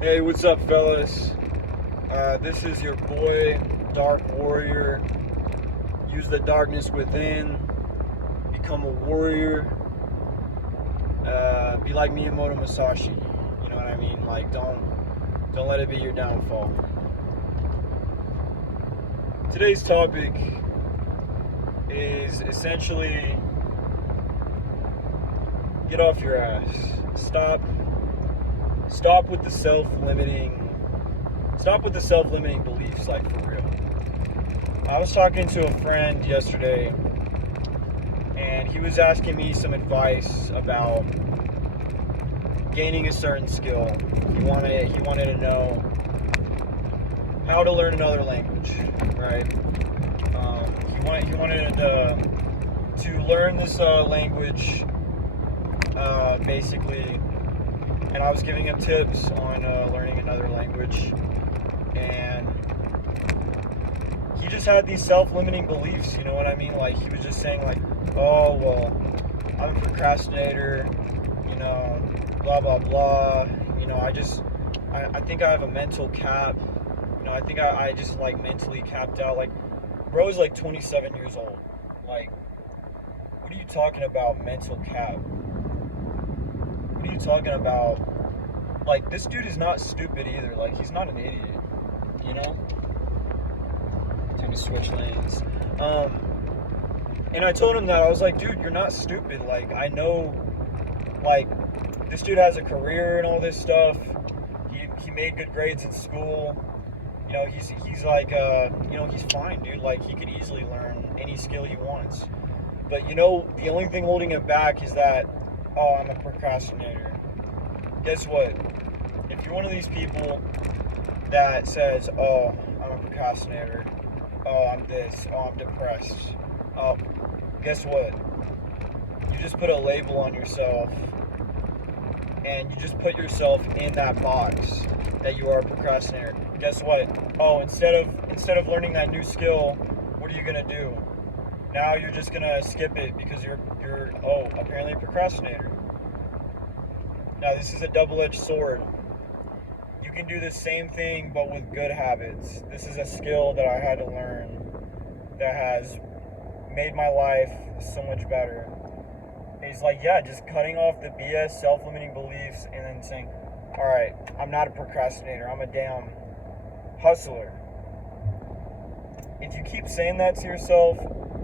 Hey, what's up, fellas? This is your boy, Dark Warrior. Use the darkness within. Become a warrior. Be like Miyamoto Musashi. You know what I mean? Like, don't let it be your downfall. Today's topic is essentially get off your ass. Stop with the self-limiting beliefs, like, for real. I was talking to a friend yesterday, and he was asking me some advice about gaining a certain skill. He wanted to know how to learn another language, right? He wanted to learn this language, basically, and I was giving him tips on learning another language, and he just had these self-limiting beliefs, you know what I mean? Like, he was just saying, like, oh, well, I'm a procrastinator, you know, blah, blah, blah, you know, I think I have a mental cap, you know, I think I just, like, mentally capped out. Like, bro's, like, 27 years old. Like, what are you talking about, mental cap? What are you talking about? Like, this dude is not stupid either. Like, he's not an idiot, you know? Time to switch lanes. And I told him that. I was like, dude, you're not stupid. Like, I know, like, this dude has a career and all this stuff. He made good grades in school. You know, he's like, you know, he's fine, dude. Like, he could easily learn any skill he wants. But, you know, the only thing holding him back is that, oh, I'm a procrastinator. Guess what? If you're one of these people that says, oh, I'm a procrastinator, oh, I'm this, oh, I'm depressed, oh, guess what? You just put a label on yourself, and you just put yourself in that box that you are a procrastinator. Guess what? Oh, instead of learning that new skill, what are you gonna do? Now you're just gonna skip it because you're apparently a procrastinator. Now, this is a double-edged sword. You can do the same thing, but with good habits. This is a skill that I had to learn that has made my life so much better. It's like, yeah, just cutting off the BS, self-limiting beliefs, and then saying, all right, I'm not a procrastinator. I'm a damn hustler. If you keep saying that to yourself,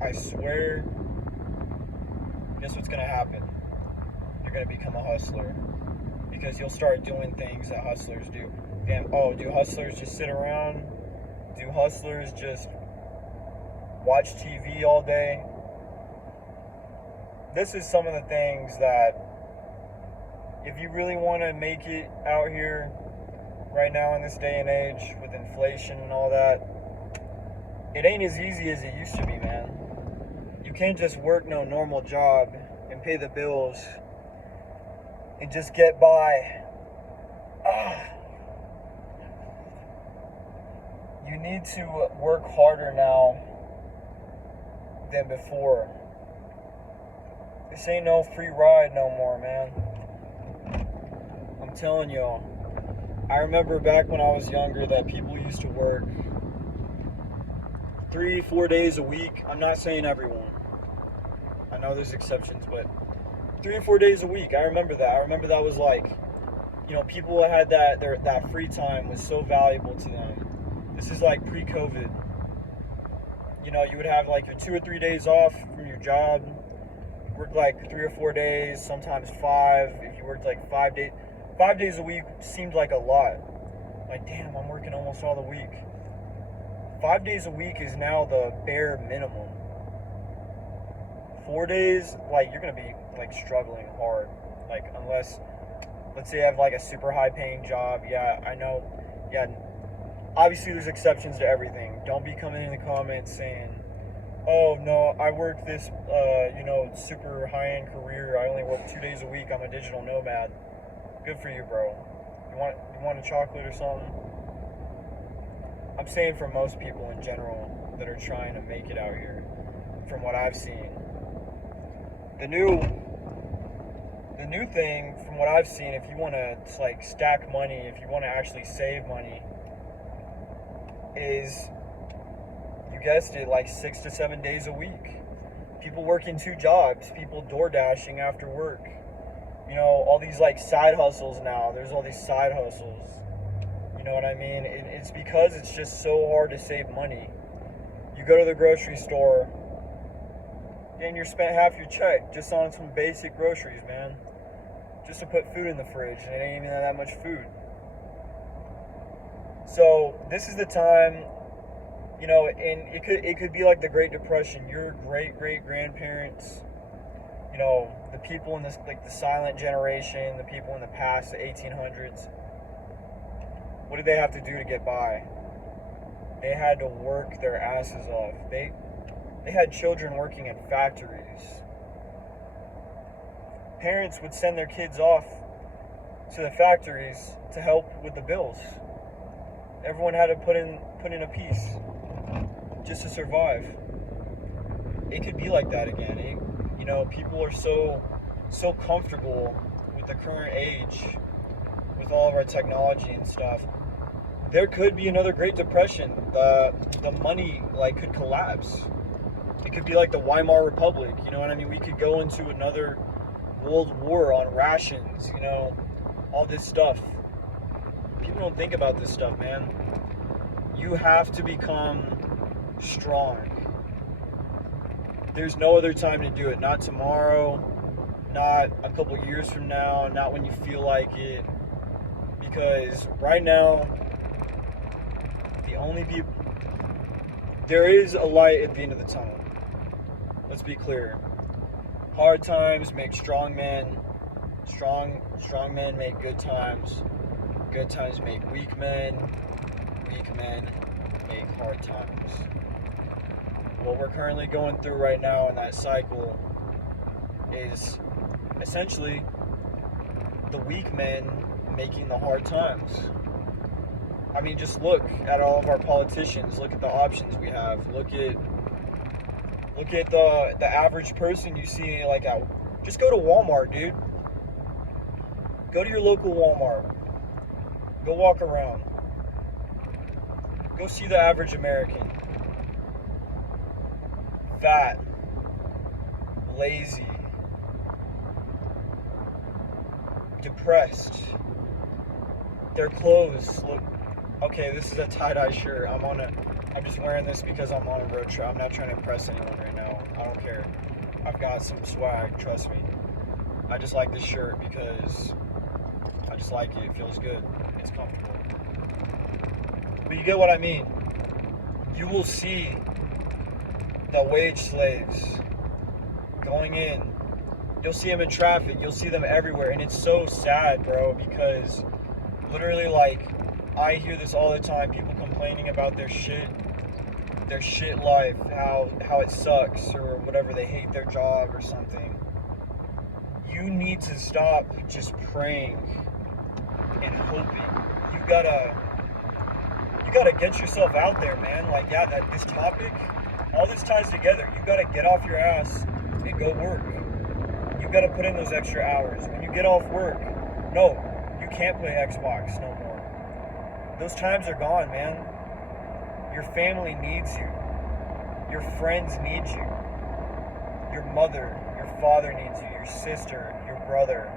I swear, guess what's going to happen? You're going to become a hustler. Because you'll start doing things that hustlers do. Damn, oh, do hustlers just sit around? Do hustlers just watch TV all day? This is some of the things that, if you really want to make it out here right now in this day and age with inflation and all that, it ain't as easy as it used to be, man. You can't just work no normal job and pay the bills and just get by. You need to work harder now than before. This ain't no free ride no more, man. I'm telling y'all. I remember back when I was younger that people used to work 3-4 days a week. I'm not saying everyone. I know there's exceptions, but 3 or 4 days a week. I remember that. I remember that was like, you know, people had that free time was so valuable to them. This is like pre-COVID. You know, you would have like your 2 or 3 days off from your job. Work like 3 or 4 days, sometimes 5. If you worked like 5 days a week seemed like a lot. Like, damn, I'm working almost all the week. 5 days a week is now the bare minimum. 4 days, like, you're gonna be like struggling hard. Like, unless, let's say you have like a super high paying job. Yeah, I know. Yeah, obviously there's exceptions to everything. Don't be coming in the comments saying, oh no, I work this you know, super high end career, I only work 2 days a week, I'm a digital nomad. Good for you, bro. You want a chocolate or something? I'm saying for most people in general that are trying to make it out here, from what I've seen, the new The new thing, from what I've seen, if you want to like stack money, if you want to actually save money, is, you guessed it, like 6 to 7 days a week. People working 2 jobs, people door dashing after work. You know, all these like side hustles now. There's all these side hustles. You know what I mean? It's because it's just so hard to save money. You go to the grocery store, and you're spent half your check just on some basic groceries, man. Just to put food in the fridge, and it ain't even that much food. So this is the time, you know, and it could be like the Great Depression. Your great grandparents, you know, the people in this, like the silent generation, the people in the past, the 1800s. What did they have to do to get by? They had to work their asses off. They had children working in factories. Parents would send their kids off to the factories to help with the bills. Everyone had to put in a piece just to survive. It could be like that again. You know, people are so comfortable with the current age, with all of our technology and stuff. There could be another Great Depression. The money like could collapse. It could be like the Weimar Republic. You know what I mean? We could go into another World War on rations. You know, all this stuff. People don't think about this stuff, man. You have to become strong. There's no other time to do it. Not tomorrow, not a couple years from now, not when you feel like it. Because right now, there is a light at the end of the tunnel. Let's be clear. Hard times make strong men. Strong men make good times. Good times make weak men. Weak men make hard times. What we're currently going through right now in that cycle is essentially the weak men making the hard times. I mean, just look at all of our politicians. Look at the options we have. Look at the average person you see, like, just go to Walmart, dude. Go to your local Walmart. Go walk around. Go see the average American. Fat. Lazy. Depressed. Their clothes look... Okay, this is a tie-dye shirt. I'm just wearing this because I'm on a road trip. I'm not trying to impress anyone right now. I don't care. I've got some swag, trust me. I just like this shirt because I just like it. It feels good. It's comfortable. But you get what I mean. You will see the wage slaves going in. You'll see them in traffic. You'll see them everywhere. And it's so sad, bro, because literally, like, I hear this all the time. People complaining about their shit life, how it sucks or whatever. They hate their job or something. You need to stop just praying and hoping. You gotta get yourself out there, man. Like, yeah, this topic, all this ties together. You gotta get off your ass and go work. You gotta put in those extra hours. When you get off work, no, you can't play Xbox no more. Those times are gone, man. Your family needs you. Your friends need you. Your mother, your father needs you. Your sister, your brother,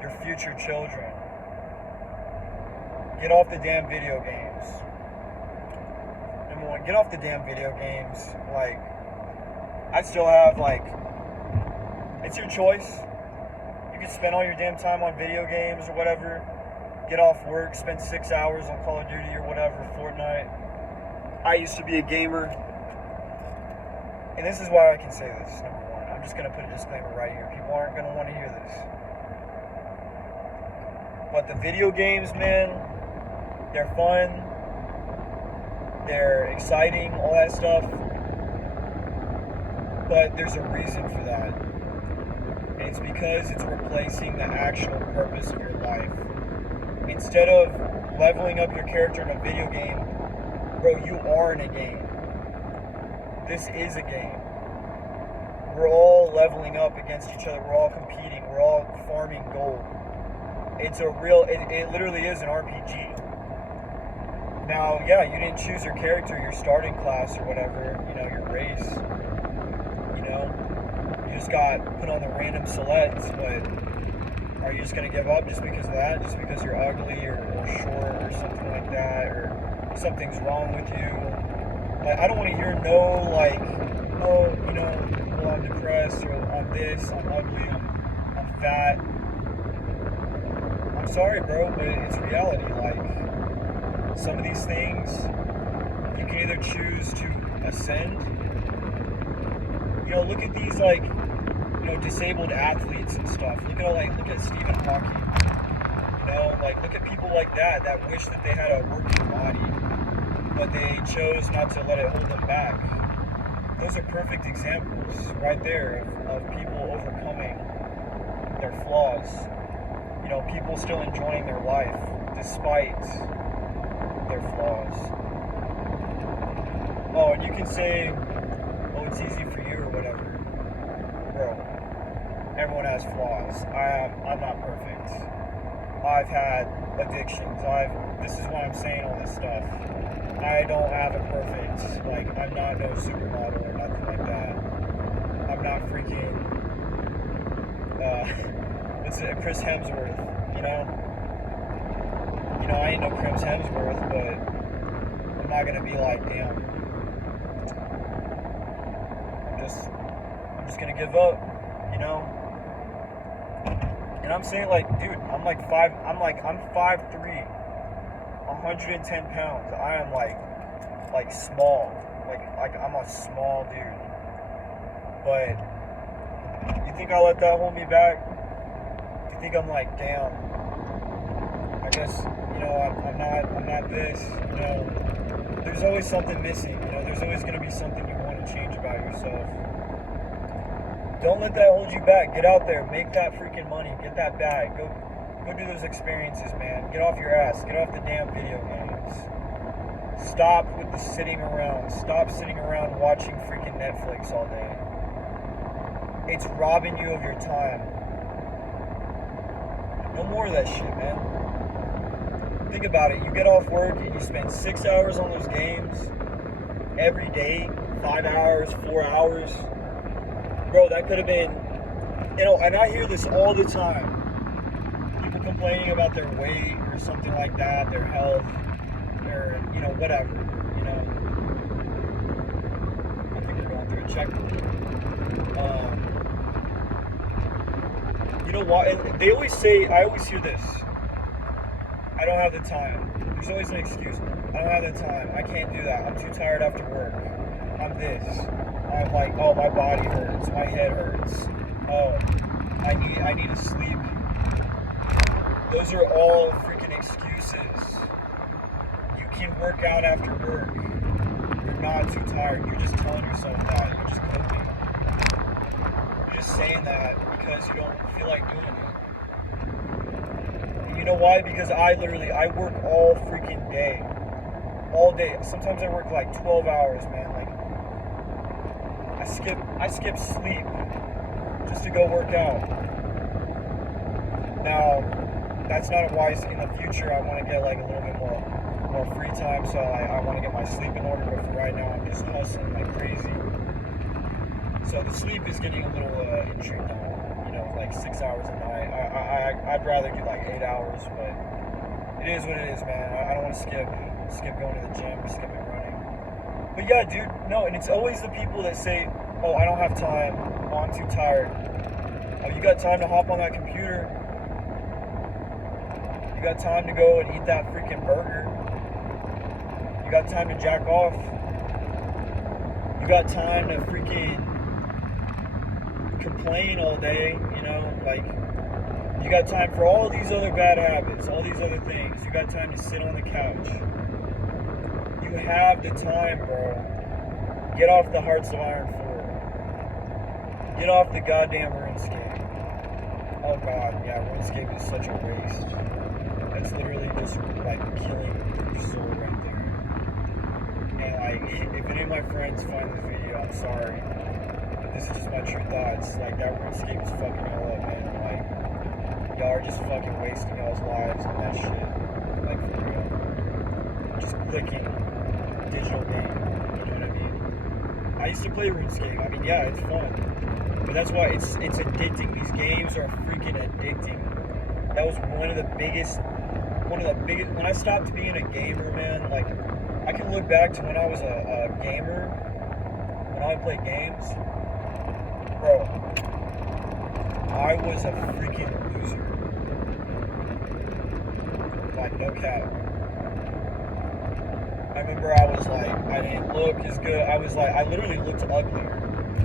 your future children. Get off the damn video games. Number one, get off the damn video games. Like, I still have, like, it's your choice. You can spend all your damn time on video games or whatever. Get off work, spend 6 hours on Call of Duty or whatever, Fortnite. I used to be a gamer. And this is why I can say this, number one. I'm just going to put a disclaimer right here. People aren't going to want to hear this. But the video games, man, they're fun. They're exciting, all that stuff. But there's a reason for that. And it's because it's replacing the actual purpose of your life. Instead of leveling up your character in a video game, bro, you are in a game. This is a game. we're all leveling up against each other. We're all competing. We're all farming gold. It's a real, it literally is an RPG. Now, yeah, you didn't choose your character, your starting class or whatever, your race. You just got put on the random selects, but are you just going to give up just because of that? Just because you're ugly or short or something like that, or something's wrong with you? Like, I don't want to hear no, like, oh, well, I'm depressed, or I'm this, I'm ugly, I'm fat. I'm sorry, bro, but it's reality. Like, some of these things, you can either choose to ascend. Look at these, like, disabled athletes and stuff. Look at Stephen Hawking. Look at people like that wish that they had a working body, but they chose not to let it hold them back. Those are perfect examples right there of people overcoming their flaws. People still enjoying their life despite their flaws. Oh, and you can say, oh, it's easy for you or whatever. Bro, everyone has flaws. I'm not perfect. I've had addictions. This is why I'm saying all this stuff. I don't have a perfect, I'm not no supermodel or nothing like that. I'm not freaking, Chris Hemsworth, I ain't no Chris Hemsworth, but I'm not gonna be like, damn. I'm just gonna give up, And I'm saying, dude, I'm 5'3", 110 pounds. I am like small. Like I'm a small dude. But you think I'll let that hold me back? You think I'm like, damn, I guess, I'm not this, there's always something missing, there's always gonna be something you want to change about yourself. Don't let that hold you back. Get out there, make that freaking money, get that bag, go do those experiences, man. Get off your ass, get off the damn video games. Stop with the sitting around. Stop sitting around watching freaking Netflix all day. It's robbing you of your time. No more of that shit, man. Think about it. You get off work and you spend 6 hours on those games every day, 5 hours, 4 hours. Bro, that could have been, and I hear this all the time. People complaining about their weight or something like that, their health, or, whatever, I think we're going through a checkpoint. You know what? And they always say, I always hear this, I don't have the time. There's always an excuse. I don't have the time. I can't do that. I'm too tired after work. I'm this. I'm like, oh, my body hurts. My head hurts. Oh, I need to sleep. Those are all freaking excuses. You can work out after work. You're not too tired. You're just telling yourself that. You're just coping. You're just saying that because you don't feel like doing it. And you know why? Because I work all freaking day. All day. Sometimes I work 12 hours, man. I skip sleep just to go work out. Now, that's not wise. In the future, I want to get a little bit more free time, so I want to get my sleep in order, but for right now, I'm just hustling like crazy. So the sleep is getting a little intrigued on, 6 hours a night. I'd rather do 8 hours, but it is what it is, man. I don't want to skip going to the gym or skipping running. But yeah, dude, no, and it's always the people that say, oh, I don't have time, oh, I'm too tired. Oh, you got time to hop on that computer? You got time to go and eat that freaking burger? You got time to jack off? You got time to freaking complain all day, you got time for all these other bad habits, all these other things. You got time to sit on the couch. You have the time, bro. Get off the Hearts of Iron 4. Get off the goddamn RuneScape. Oh god, yeah, RuneScape is such a waste. That's literally just killing your soul right there. And if any of my friends find this video, I'm sorry. this is just my true thoughts. Like, that RuneScape is fucking y'all up, man. Like, y'all are just fucking wasting y'all's lives on that shit. Like, for real. Just clicking digital game. You know what I mean? I used to play RuneScape. I mean, yeah, it's fun. But that's why it's addicting. These games are freaking addicting. That was one of the biggest, when I stopped being a gamer, man, like, I can look back to when I was a gamer, when I played games, bro, I was a freaking loser. Like, no cap. I remember I was like, I didn't look as good. I was like, I literally looked uglier.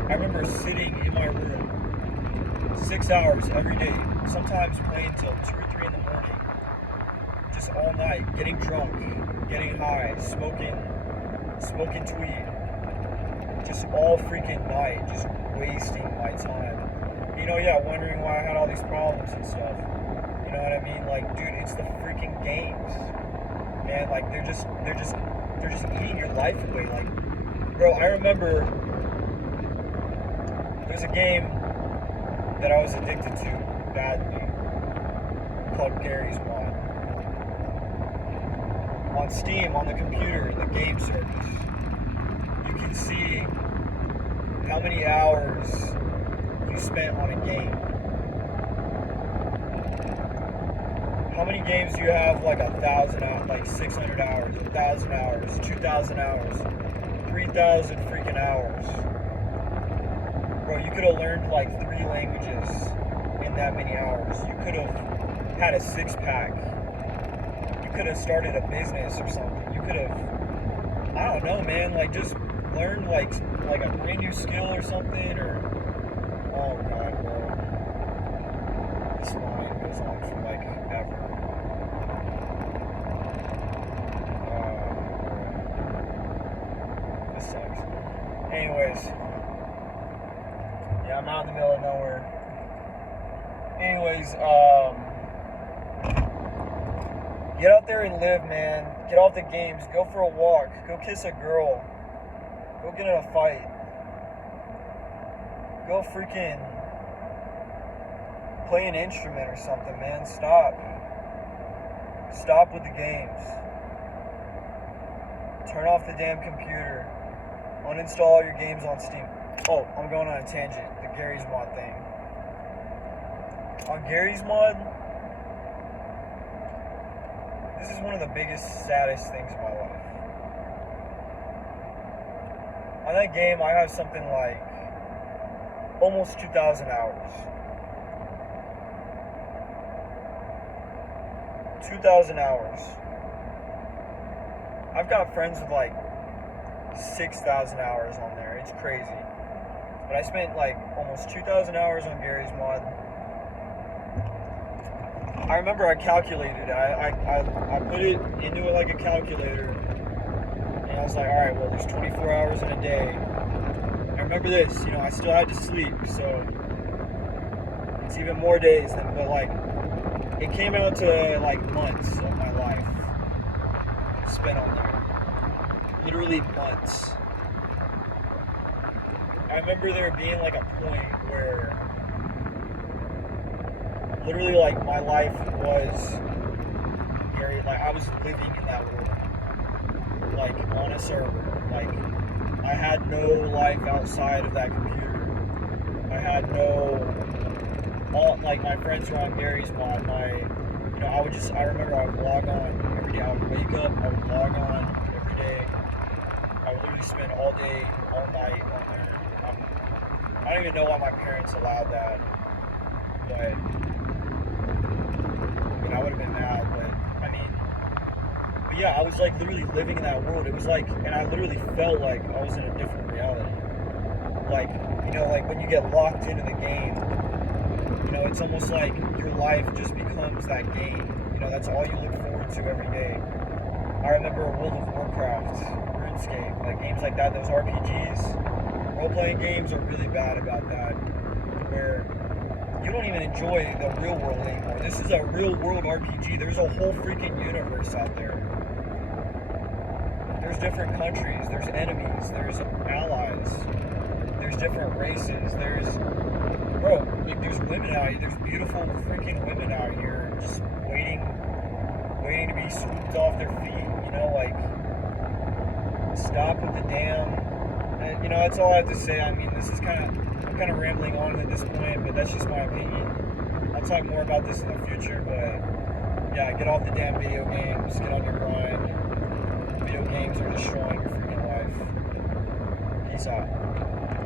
I remember sitting in my room 6 hours every day, sometimes playing till 2 or 3 in the morning, just all night, getting drunk, getting high, smoking tweed, just all freaking night, just wasting my time. You know, yeah, wondering why I had all these problems and stuff. You know what I mean? Like, dude, it's the freaking games, man. Like, they're just eating your life away. Like, bro, I remember there's a game that I was addicted to badly called Gary's Mod. On Steam, on the computer, the game service, you can see how many hours you spent on a game. How many games do you have? Like 1,000 hours, like 600 hours, 1,000 hours, 2,000 hours, 3,000 freaking hours. Bro, you could have learned like 3 languages in that many hours. You could have had a 6-pack. You could have started a business or something. You could have, I don't know, man, like just learned like a brand new skill or something, or, oh god, bro. This line goes on for like ever. This sucks. Anyways. Yeah, I'm out in the middle of nowhere. Anyways, get out there and live, man. Get off the games. Go for a walk. Go kiss a girl. Go get in a fight. Go freaking play an instrument or something, man. Stop. Stop with the games. Turn off the damn computer. Uninstall all your games on Steam. Oh, I'm going on a tangent. The Gary's Mod thing. On Gary's Mod, this is one of the biggest, saddest things in my life. On that game, I have something like almost 2,000 hours. 2,000 hours. I've got friends with like 6,000 hours on there. It's crazy. But I spent like almost 2,000 hours on Gary's Mod. I remember I calculated it. I put it into it like a calculator. And I was like, alright, well, there's 24 hours in a day. I remember this, you know, I still had to sleep, so it's even more days than, but like, it came out to like months of my life spent on there. Literally months. I remember there being like a point where literally like my life was Gary, like I was living in that world. Like on a server. Like I had no life outside of that computer. I had no, all, like my friends were on Gary's Mod. I remember I would log on every day. I would wake up, I would log on every day. I would literally spend all day, all night on there. I don't even know why my parents allowed that, but I would have been mad, but yeah, I was like literally living in that world. It was like, and I literally felt like I was in a different reality. Like, you know, like when you get locked into the game, you know, it's almost like your life just becomes that game. You know, that's all you look forward to every day. I remember World of Warcraft, RuneScape, like games like that, those RPGs. Role-playing games are really bad about that, where you don't even enjoy the real world anymore. This is a real world RPG. There's a whole freaking universe out there. There's different countries, there's enemies, there's allies. There's different races. Bro, like, there's women out here. There's beautiful freaking women out here just waiting to be swooped off their feet. You know, like, stop with the damn. And, you know, that's all I have to say. I mean, I'm kind of rambling on at this point, but that's just my opinion. I'll talk more about this in the future, but yeah, get off the damn video games. Get on your grind. Video games are destroying your freaking life. Peace out.